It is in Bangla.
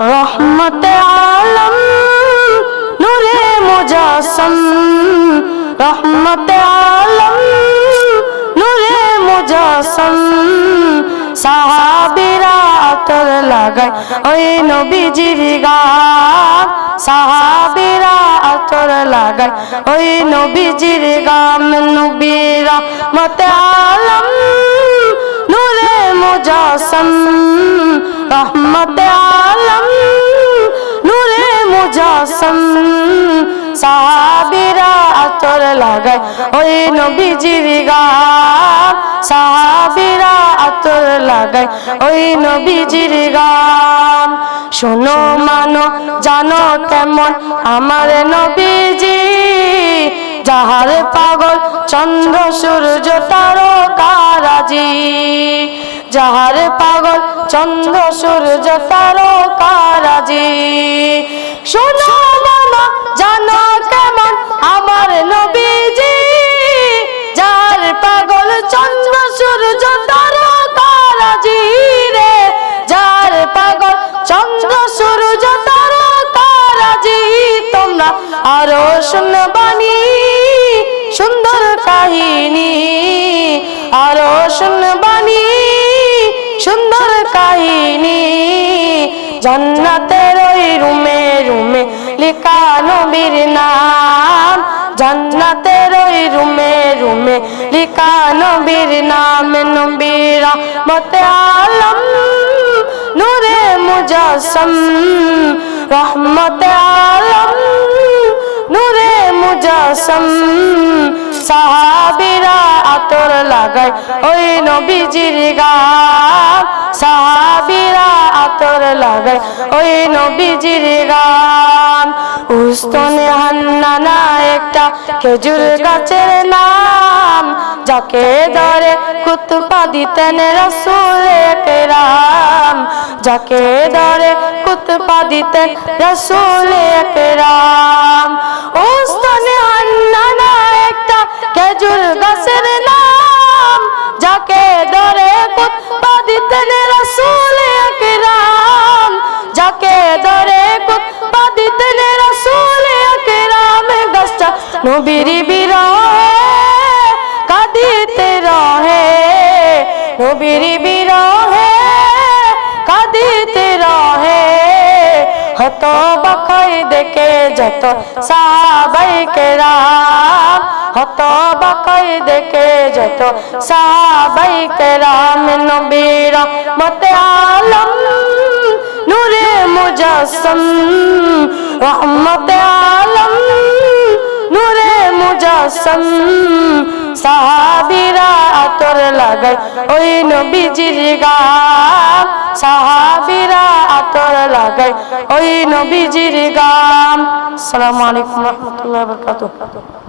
রহমতে আলম নূরে মুজাসসাম, রহমতে আলম নূরে মুজাসসাম। সাহাবীরা আতর লাগায় ওই নবীজির গান, সাহাবীরা আতর লাগায় ওই নবীজির গান। নবী রহমতে আলম নূরে মুজাসসাম, রহমতে আলম নূরে মুজাসসাম। সাহাবীরা আতর লাগায় ওই নবীজির গান, সাহাবীরা আতর লাগায় ওই নবীজির গান। শোনো মানো জানো কেমন আমার নবীজি, যাহার পাগল চন্দ্র সূর্য তারকারাজি, যাহার পাগল চন্দ্র সূর্য তারকারাজি। শোনো মানো জানো কেমন আমার নবীজি, যাহার পাগল চন্দ্র সূর্য তারকারাজি রে, যাহার পাগল চন্দ্র সূর্য তারকারাজি। তোমরা আরো শুনবানি সুন্দর কাহিনী, আরো শুনবানি সুন্দর কাহিনী। জান্নাতের ওই রুমে রুমে লেখা নবীর নাম, জান্নাতের ওই রুমে রুমে লেখা নবীর নাম। নবী রহমতে আলম নূরে মুজাসসাম, রহমতে আলম নূরে মুজাসসাম। সাহাবীরা আতর লাগায় ওই নবীজির গান, সাহাবীরা আতর লাগায় ওই নবীজির গান। উস্তনে হান্নানা একটা খেজুর গাছের নাম, যাকে ধরে কুতবা দিতেন রাসূল একরাম, যাকে ধরে কুতবা দিতেন রাসূল একরাম। উস্তনে হান্নানা একটা খেজুর গাছের নাম, যাকে ধরে কুতবা দিতেন রাসূল একরাম, যাকে ধরে কুতবা দিতেন রাসূল একরাম। গাছটা নবীর বিরহে কাঁদিতে রহে, নবীর বিরহে কাঁদিতে রহে। হতবাক দেখে যত সাহাবায়ে কেরাম, হতবাক দেখে যত সাহাবায়ে কেরাম। নবী রহমতে আলম নূরে মুজাসসাম, রহমতে আলম নূরে মুজাসসাম। সাহাবীরা আতর লাগায় ওই নবীজির গান, সাহাবীরা আতর লাগায় ওই নবীজির গান। আসসালামু আলাইকুম ওয়া রাহমাতুল্লাহি ওয়া বারাকাতুহু।